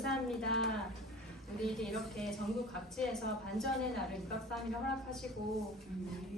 감사합니다. 우리에게 이렇게 전국 각지에서 반전의 날을 2박 3일을 허락하시고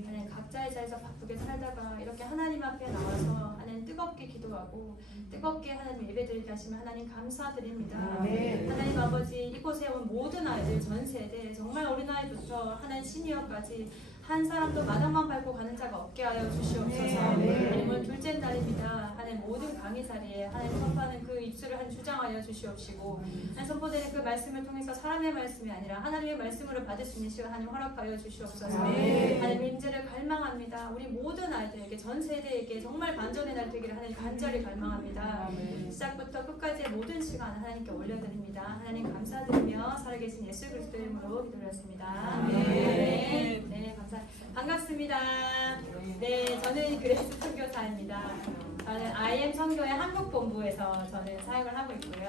하나님 각자의 자리에서 바쁘게 살다가 이렇게 하나님 앞에 나와서 하나님 뜨겁게 기도하고 뜨겁게 하나님 예배드리게 하시면 하나님 감사드립니다. 하나님 아버지 이곳에 온 모든 아이들 전 세대 정말 어린아이부터 하나님 시니어까지 한 사람도 마당만 밟고 가는 자가 없게 하여 주시옵소서. 하나님 오늘 둘째 날입니다. 하나님 모든 강의 자리에 하나님 선포하는 그 입술을 한 주장하여 주시옵시고 하나님 선포되는 그 말씀을 통해서 사람의 말씀이 아니라 하나님의 말씀으로 받을 수 있는 시간 하나님 허락하여 주시옵소서. 하나님 임재를 갈망합니다. 우리 모든 아이들에게 전 세대에게 정말 반전의 날 되기를 하나님 간절히 갈망합니다. 시작부터 끝까지의 모든 시간 하나님께 올려드립니다. 하나님 감사드리며 살아계신 예수 그리스도의 이름으로 기도드렸습니다. 네, 감사합니다. 반갑습니다. 네, 저는 그레이스 선교사입니다. 저는 IM 선교회 한국본부에서 저는 사역을 하고 있고요.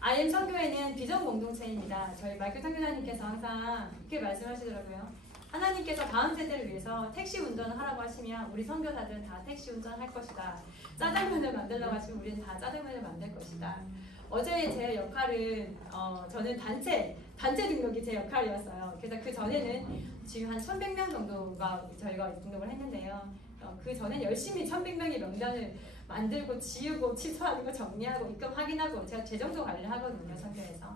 IM 선교회는 비전 공동체입니다. 저희 마이클 선교사님께서 항상 이렇게 말씀하시더라고요. 하나님께서 다음 세대를 위해서 택시 운전을 하라고 하시면 우리 선교사들은 다 택시 운전할 것이다. 짜장면을 만들라고 하시면 우리는 다 짜장면을 만들 것이다. 어제 제 역할은 저는 단체 등록이 제 역할이었어요. 그래서 그 전에는 지금 한 1,100명 정도가 저희가 등록을 했는데요. 그 전엔 열심히 1,100명의 명단을 만들고 지우고 취소하는 거 정리하고 입금 확인하고 제가 재정도 관리하거든요, 선교에서.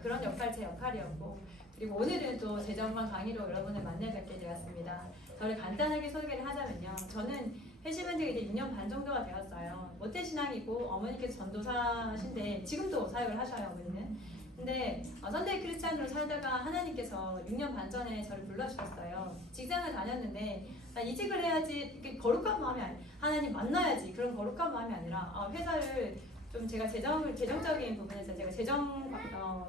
그런 역할 제 역할이었고 그리고 오늘은 또 재정관 강의로 여러분을 만나 뵙게 되었습니다. 저를 간단하게 소개를 하자면요. 저는 회심한 지가 이제 6년 반 정도가 되었어요. 모태신앙이고 어머니께서 전도사신데 지금도 사역을 하셔요, 어머니는. 근데 선대의 크리스찬으로 살다가 하나님께서 6년 반 전에 저를 불러주셨어요. 직장을 다녔는데 나 이직을 해야지 거룩한 마음이 하나님 만나야지 그런 거룩한 마음이 아니라 회사를 좀 제가 재정적인 부분에서 제가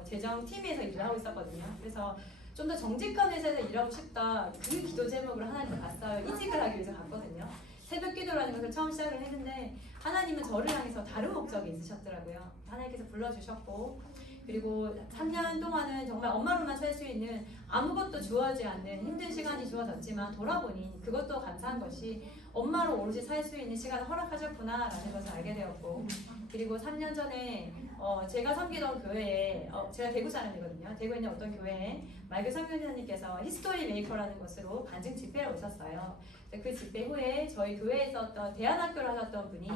재정팀에서 일을 하고 있었거든요. 그래서 좀 더 정직한 회사에서 일하고 싶다. 그 기도 제목으로 하나님께 갔어요. 이직을 하기 위해서 갔거든요. 새벽 기도라는 것을 처음 시작을 했는데 하나님은 저를 향해서 다른 목적이 있으셨더라고요. 하나님께서 불러주셨고 그리고 3년 동안은 정말 엄마로만 살 수 있는 아무것도 주어지지 않는 힘든 시간이 주어졌지만 돌아보니 그것도 감사한 것이 엄마로 오롯이 살 수 있는 시간을 허락하셨구나 라는 것을 알게 되었고 그리고 3년 전에 제가 섬기던 교회에 제가 대구 사람이거든요. 대구에 있는 어떤 교회에 마이클 선교사님께서 히스토리 메이커라는 것으로 반증 집회를 오셨어요. 그 집회 후에 저희 교회에 있었던 대안학교를 하셨던 분이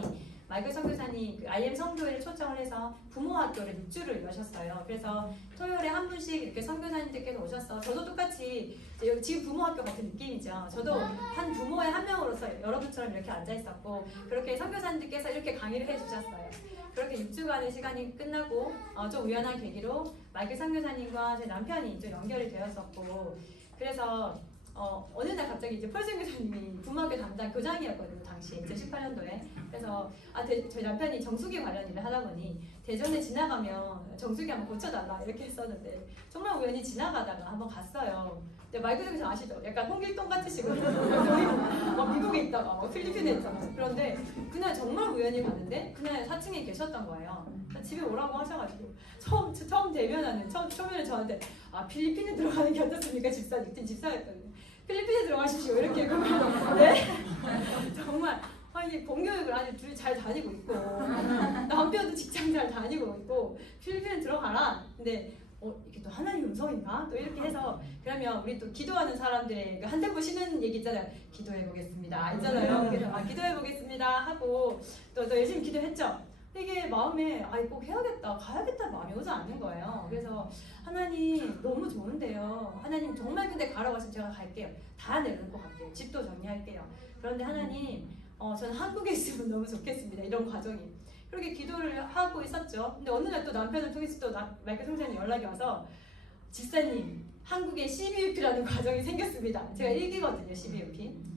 마이클 선교사님 그 IM 선교회를 초청을 해서 부모학교를 6주를 여셨어요. 그래서 토요일에 한 분씩 이렇게 선교사님들께서 오셔서 저도 똑같이 지금 부모학교 같은 느낌이죠. 저도 한 부모의 한 명으로서 여러분처럼 이렇게 앉아 있었고 그렇게 선교사님들께서 이렇게 강의를 해주셨어요. 그렇게 6주간의 시간이 끝나고 좀 우연한 계기로 마이클 선교사님과 제 남편이 좀 연결이 되었었고 그래서 어느 날 갑자기 이제 펄 선교사님이 부모학교 담당 교장이었거든요, 당시 2018년도에. 그래서 저희 남편이 정수기 관련 일을 하다 보니 대전에 지나가면 정수기 한번 고쳐달라 이렇게 했었는데 정말 우연히 지나가다가 한번 갔어요. 근데 마이클 선교사 아시죠? 약간 홍길동 같으시고 미국에 있다가 필리핀에 있다가 그런데 그날 정말 우연히 갔는데 그날 4층에 계셨던 거예요. 집에 오라고 하셔가지고 처음 대면하는 초면에 저한테 필리핀에 들어가는 게 어떻습니까? 그때 집사였거든요. 필리핀에 들어가십시오 이렇게 네? 정말 아니 공교육을 아주 둘이 잘 다니고 있고 남편도 직장 잘 다니고 있고 필리핀에 들어가라. 근데 이게 또 하나님 음성인가? 또 이렇게 해서 그러면 우리 또 기도하는 사람들의 한 템포 쉬는 얘기 있잖아요. 기도해 보겠습니다 있잖아요. 그래서 기도해 보겠습니다 하고 또 열심히 기도했죠. 이게 마음에 꼭 해야겠다 가야겠다는 마음이 오지 않는 거예요. 그래서 하나님 너무 좋은데요. 하나님 정말 근데 가라고 하시면 제가 갈게요. 다 내려놓고 갈게요. 집도 정리할게요. 그런데 하나님 저는 한국에 있으면 너무 좋겠습니다. 이런 과정이. 그렇게 기도를 하고 있었죠. 근데 어느 날 또 남편을 통해서 또 마이클 선생님 연락이 와서 집사님 한국에 CBUP라는 과정이 생겼습니다. 제가 1기거든요. CBUP.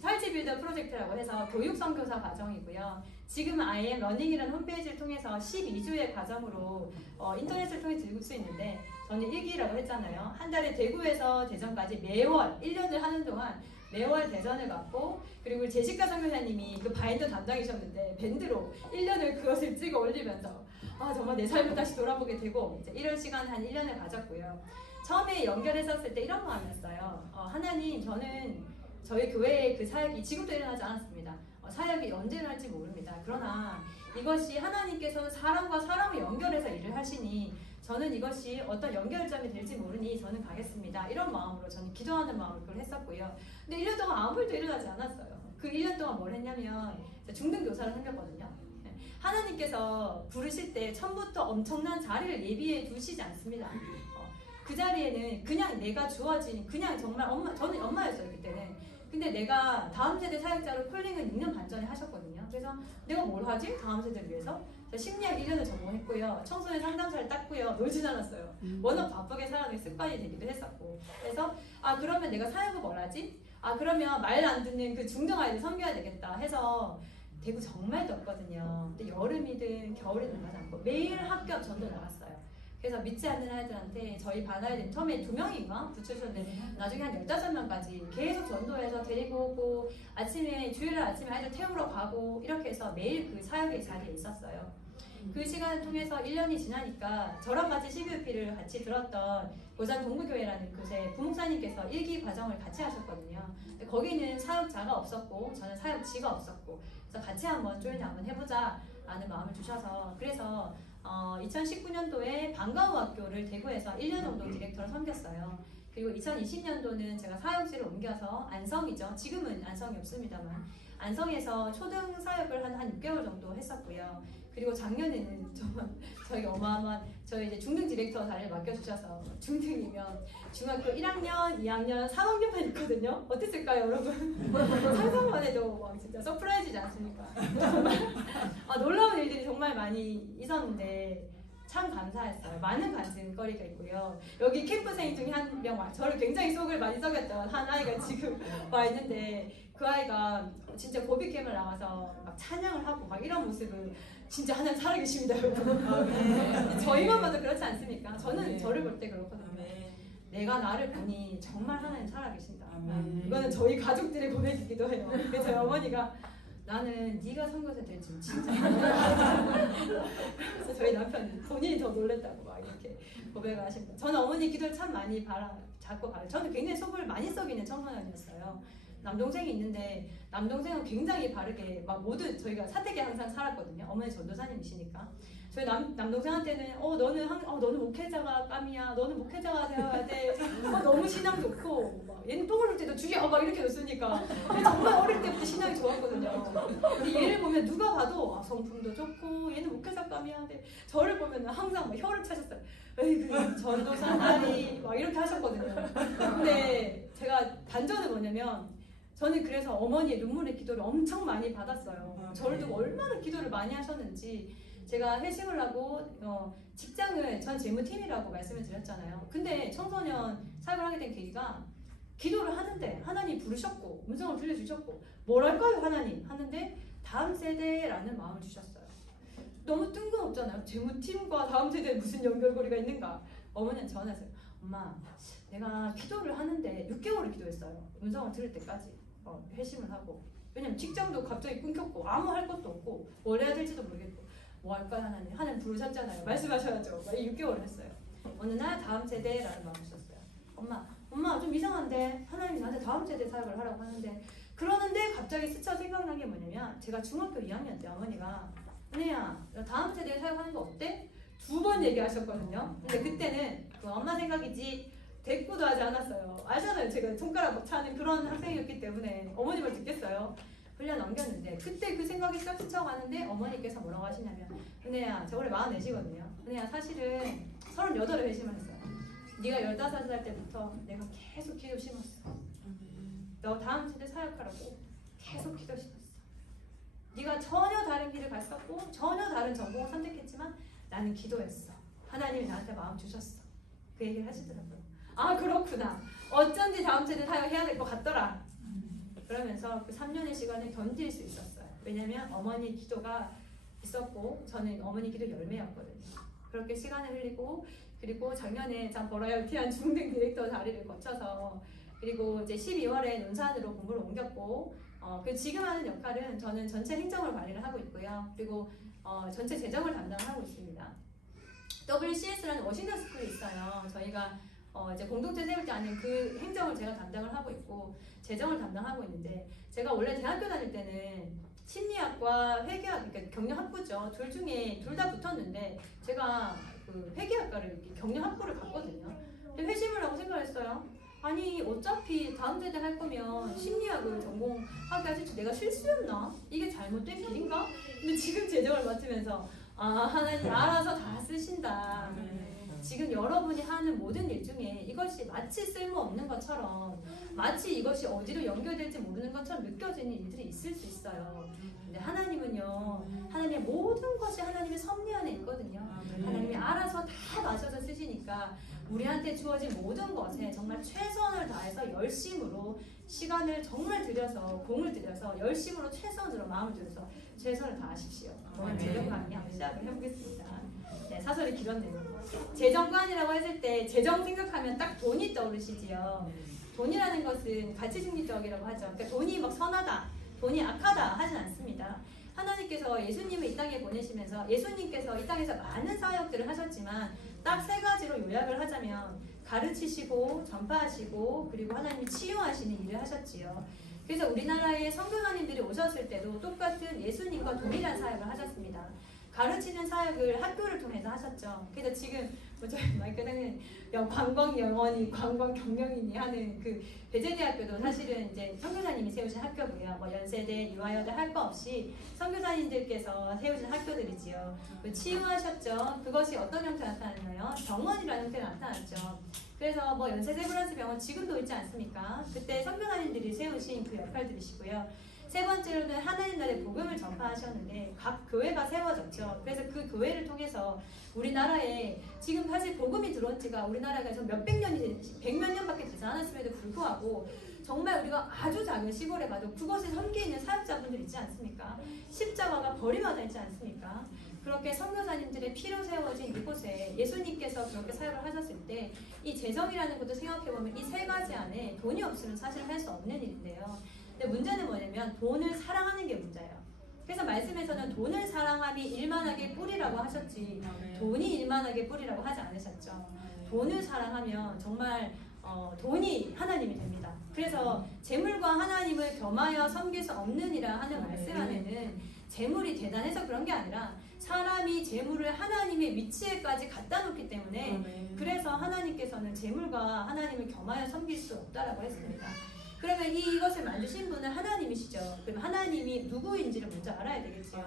살지 빌더 프로젝트라고 해서 교육 선교사 과정이고요. 지금 IM 러닝이라는 홈페이지를 통해서 12주의 과정으로 인터넷을 통해 들을 수 있는데 저는 1기라고 했잖아요. 한 달에 대구에서 대전까지 매월 1년을 하는 동안 매월 대전을 갔고 그리고 제시카 선교사님이 그 바인더 담당이셨는데 밴드로 1년을 그것을 찍어 올리면서 정말 내 삶을 다시 돌아보게 되고 이제 이런 시간 한 1년을 가졌고요. 처음에 연결했었을 때 이런 마음이었어요. 하나님 저는 저희 교회의 그 사역이 지금도 일어나지 않았습니다. 사역이 언제를 할지 모릅니다. 그러나 이것이 하나님께서 사람과 사람을 연결해서 일을 하시니 저는 이것이 어떤 연결점이 될지 모르니 저는 가겠습니다. 이런 마음으로 저는 기도하는 마음으로 그걸 했었고요. 근데 1년 동안 아무 일도 일어나지 않았어요. 그 1년 동안 뭘 했냐면 중등교사를 생겼거든요. 하나님께서 부르실 때 처음부터 엄청난 자리를 예비해 두시지 않습니다. 그 자리에는 그냥 내가 주어진 그냥 정말 저는 엄마였어요 그때는. 근데 내가 다음 세대 사역자로 콜링은 6년 반 전에 하셨거든요. 그래서 내가 뭘 하지? 다음 세대를 위해서? 심리학 1년을 전공했고요. 청소년 상담사를 땄고요. 놀진 않았어요. 워낙 바쁘게 살아가는 습관이 되기도 했었고. 그래서 그러면 내가 사역을 뭘 하지? 그러면 말 안 듣는 그 중등 아이들 섬겨야 되겠다 해서 대구 정말 덥거든요. 근데 여름이든 겨울이든 가지 않고 매일 학교 전도 나갔어요. 그래서 믿지 않는 아이들한테 저희 반 아이들 처음에 2명인가 붙여주셨는데 나중에 한 15명까지 계속 전도해서 데리고 오고 아침에 주일날 아침에 아이들 태우러 가고 이렇게 해서 매일 그 사역의 자리에 있었어요. 그 시간을 통해서 1년이 지나니까 저랑 같이 CBUP를 같이 들었던 고장 동부교회라는 곳에 부목사님께서 1기 과정을 같이 하셨거든요. 근데 거기는 사역자가 없었고 저는 사역지가 없었고 그래서 같이 한번 조인을 한번 해보자 라는 마음을 주셔서 그래서 2019년도에 방과후 학교를 대구에서 1년 정도 디렉터로 섬겼어요. 그리고 2020년도는 제가 사역지를 옮겨서 안성이죠. 지금은 안성이 없습니다만 안성에서 초등 사역을 한 6개월 정도 했었고요. 그리고 작년에는 정말 저희 어마어마한 저희 이제 중등 디렉터 자리를 맡겨주셔서 중등이면 중학교 1학년, 2학년, 3학년만 있거든요. 어땠을까요, 여러분? 상상만 해도 막 진짜 서프라이즈지 않습니까? 정말 놀라운 일들이 정말 많이 있었는데 참 감사했어요. 많은 관심거리가 있고요. 여기 캠프생 중에 한 명 저를 굉장히 속을 많이 썩였던 한 아이가 지금 와 있는데 그 아이가 진짜 고비캠을 나와서 막 찬양을 하고 막 이런 모습을 진짜 하나님 살아계십니다, 여러분. 저희만 봐도 그렇지 않습니까? 저는 저를 볼 때 그렇거든요. 내가 나를 보니 정말 하나님 살아계신다. 이거는 저희 가족들의 고백이기도 해요. 그래서 저희 어머니가 나는 네가 선교사 될지 진짜 그래서 저희 남편이 본인이 더 놀랬다고 막 이렇게 고백을 하십니다. 저는 어머니 기도를 참 많이 잡고 바라. 저는 굉장히 속을 많이 썩이는 청소년이었어요. 남동생이 있는데 남동생은 굉장히 바르게 막 모든 저희가 사택에 항상 살았거든요. 어머니 전도사님이시니까 저희 남동생한테는 너는 목회자가 깜이야. 너는 목회자가 되어야 돼. 너무 신앙 좋고 막 얘는 똥을 흘 때도 죽여 막 이렇게 줬으니까 정말 어릴 때부터 신앙이 좋았거든요. 근데 얘를 보면 누가 봐도 성품도 좋고 얘는 목회자 깜이야. 저를 보면 항상 막 혀를 차셨어요. 에이그 전도사 딸이 막 이렇게 하셨거든요. 근데 제가 반전은 뭐냐면 저는 그래서 어머니의 눈물의 기도를 엄청 많이 받았어요. 저를 두고 얼마나 기도를 많이 하셨는지 제가 회식을 하고 직장을 전 재무팀이라고 말씀을 드렸잖아요. 근데 청소년 사역을 하게 된 계기가 기도를 하는데 하나님 부르셨고 음성을 들려주셨고 뭐랄까요 하나님 하는데 다음 세대라는 마음을 주셨어요. 너무 뜬금없잖아요. 재무팀과 다음 세대에 무슨 연결고리가 있는가. 어머니는 전화했어요. 엄마 내가 기도를 하는데 6개월을 기도했어요. 음성을 들을 때까지 회심을 하고 왜냐면 직장도 갑자기 끊겼고 아무 할 것도 없고 뭘 해야 될지도 모르겠고 뭐 할까 하나님 부르셨잖아요. 말씀하셔야죠. 6개월을 했어요. 어느 날 다음 세대라는 마음을 썼어요. 엄마 좀 이상한데 하나님이 나한테 다음 세대 사역을 하라고 하는데 그러는데 갑자기 스쳐 생각난 게 뭐냐면 제가 중학교 2학년 때 어머니가 은혜야 다음 세대 사역하는 거 어때? 2번 얘기하셨거든요. 근데 그때는 그 엄마 생각이지 대꾸도 하지 않았어요. 알잖아요. 제가 손가락 막 차는 그런 학생이었기 때문에 어머니 말 듣겠어요. 흘려 넘겼는데 그때 그 생각이 싹 스쳐가는데 어머니께서 뭐라고 하시냐면 은혜야 저 올해 44이거든요. 은혜야 사실은 38에 회심을 했어요. 네가 15살 때부터 내가 계속 기도 심었어. 너 다음 세대 사역하라고 계속 기도 심었어. 네가 전혀 다른 길을 갔었고 전혀 다른 전공을 선택했지만 나는 기도했어. 하나님이 나한테 마음 주셨어. 그 얘기를 하시더라고요. 그렇구나. 어쩐지 다음 세대 사역해야 될 것 같더라. 그러면서 그 3년의 시간을 견딜 수 있었어요. 왜냐면 어머니 기도가 있었고 저는 어머니 기도 열매였거든요. 그렇게 시간을 흘리고 그리고 작년에 참 버라이어티한 중등 디렉터 자리를 거쳐서 그리고 이제 12월에 논산으로 공부를 옮겼고 그 지금 하는 역할은 저는 전체 행정을 관리를 하고 있고요. 그리고 전체 재정을 담당을 하고 있습니다. WCS라는 워싱턴 스쿨이 있어요. 저희가 이제 공동체 세울 때 하는 그 행정을 제가 담당을 하고 있고 재정을 담당하고 있는데 제가 원래 대학교 다닐 때는 심리학과 회계학, 그러니까 경영학부죠. 둘 중에 둘 다 붙었는데 제가 그 회계학과를 이렇게 경영학부를 갔거든요. 근데 회심을 하고 생각했어요. 아니 어차피 다음 세대 할 거면 심리학을 전공하게 하실지 내가 실수였나? 이게 잘못된 길인가? 근데 지금 재정을 맡으면서 아 하나님 알아서 다 쓰신다. 지금 여러분이 하는 모든 일 중에 이것이 마치 쓸모없는 것처럼 마치 이것이 어디로 연결될지 모르는 것처럼 느껴지는 일들이 있을 수 있어요. 근데 하나님은요, 하나님의 모든 것이 하나님의 섭리 안에 있거든요. 하나님이 알아서 다 마셔서 쓰시니까 우리한테 주어진 모든 것에 정말 최선을 다해서 열심으로 시간을 정말 들여서 공을 들여서 열심으로 최선으로 마음을 들여서 최선을 다하십시오. 오늘 재정 강의 한번 시작을 해보겠습니다. 네, 사설이 길었네요. 재정관이라고 했을 때 재정 생각하면 딱 돈이 떠오르시지요. 돈이라는 것은 가치 중립적이라고 하죠. 그러니까 돈이 막 선하다, 돈이 악하다 하진 않습니다. 하나님께서 예수님을 이 땅에 보내시면서 예수님께서 이 땅에서 많은 사역들을 하셨지만 딱 세 가지로 요약을 하자면 가르치시고 전파하시고 그리고 하나님이 치유하시는 일을 하셨지요. 그래서 우리나라에 선교사님들이 오셨을 때도 똑같은 예수님과 동일한 사역을 하셨습니다. 가르치는 사역을 학교를 통해서 하셨죠. 그래서 지금 저희 마이크는 관광 영어니 관광 경영이니 하는 그 배재대학교도 사실은 이제 선교사님이 세우신 학교고요. 뭐 연세대, 유아여대 할 거 없이 선교사님들께서 세우신 학교들이지요. 치유하셨죠. 그것이 어떤 형태로 나타나나요? 병원이라는 형태로 나타났죠. 그래서 뭐 연세대브란스 병원 지금도 있지 않습니까? 그때 선교사님들이 세우신 그 역할들이시고요. 세 번째로는 하나님 나라의 복음을 전파하셨는데 각 교회가 세워졌죠. 그래서 그 교회를 통해서 우리나라에 지금 사실 복음이 들어온 지가 우리나라가 몇백 년이, 백몇 년밖에 되지 않았음에도 불구하고 정말 우리가 아주 작은 시골에 가도 그곳에 섬겨 있는 사역자분들 있지 않습니까? 십자가가 버림받아 있지 않습니까? 그렇게 선교사님들의 피로 세워진 이곳에 예수님께서 그렇게 사역을 하셨을 때 이 재정이라는 것도 생각해보면 이 세 가지 안에 돈이 없으면 사실 할 수 없는 일인데요. 근데 문제는 뭐냐면 돈을 사랑하는 게 문제예요. 그래서 말씀에서는 돈을 사랑함이 일만하게 뿌리라고 하셨지 돈이 일만하게 뿌리라고 하지 않으셨죠. 돈을 사랑하면 정말 돈이 하나님이 됩니다. 그래서 재물과 하나님을 겸하여 섬길 수 없느니라 하는 말씀 안에는 재물이 대단해서 그런 게 아니라 사람이 재물을 하나님의 위치에까지 갖다 놓기 때문에 그래서 하나님께서는 재물과 하나님을 겸하여 섬길 수 없다라고 했습니다. 그러면 이것을 만드신 분은 하나님이시죠. 그럼 하나님이 누구인지를 먼저 알아야 되겠죠.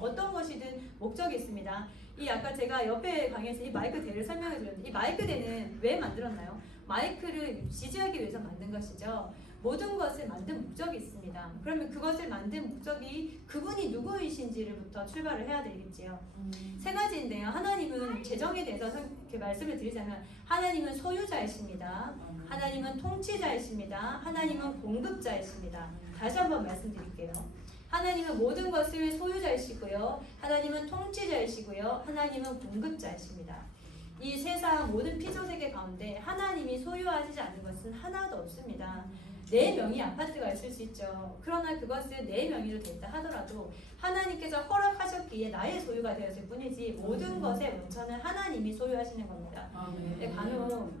어떤 것이든 목적이 있습니다. 이 아까 제가 옆에 강의에서 이 마이크 대를 설명해 드렸는데 이 마이크 대는 왜 만들었나요? 마이크를 지지하기 위해서 만든 것이죠. 모든 것을 만든 목적이 있습니다. 그러면 그것을 만든 목적이 그분이 누구이신지를부터 출발을 해야 되겠지요. 세 가지인데요. 하나님은 재정에 대해서 이렇게 말씀을 드리자면 하나님은 소유자이십니다. 하나님은 통치자이십니다. 하나님은 공급자이십니다. 다시 한번 말씀드릴게요. 하나님은 모든 것을 소유자이시고요. 하나님은 통치자이시고요. 하나님은 공급자이십니다. 이 세상 모든 피조세계 가운데 하나님이 소유하시지 않는 것은 하나도 없습니다. 내 명의 아파트가 있을 수 있죠. 그러나 그것은 내 명의로 됐다 하더라도 하나님께서 허락하셨기에 나의 소유가 되었을 뿐이지 모든 것의 원천은 하나님이 소유하시는 겁니다. 근데 간혹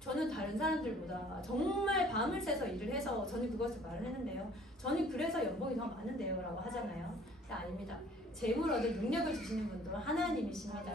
저는 다른 사람들보다 정말 밤을 새서 일을 해서 저는 그것을 말을 했는데요. 저는 그래서 연봉이 더 많은데요 라고 하잖아요. 아닙니다. 재물 얻을 능력을 주시는 분도 하나님이십니다.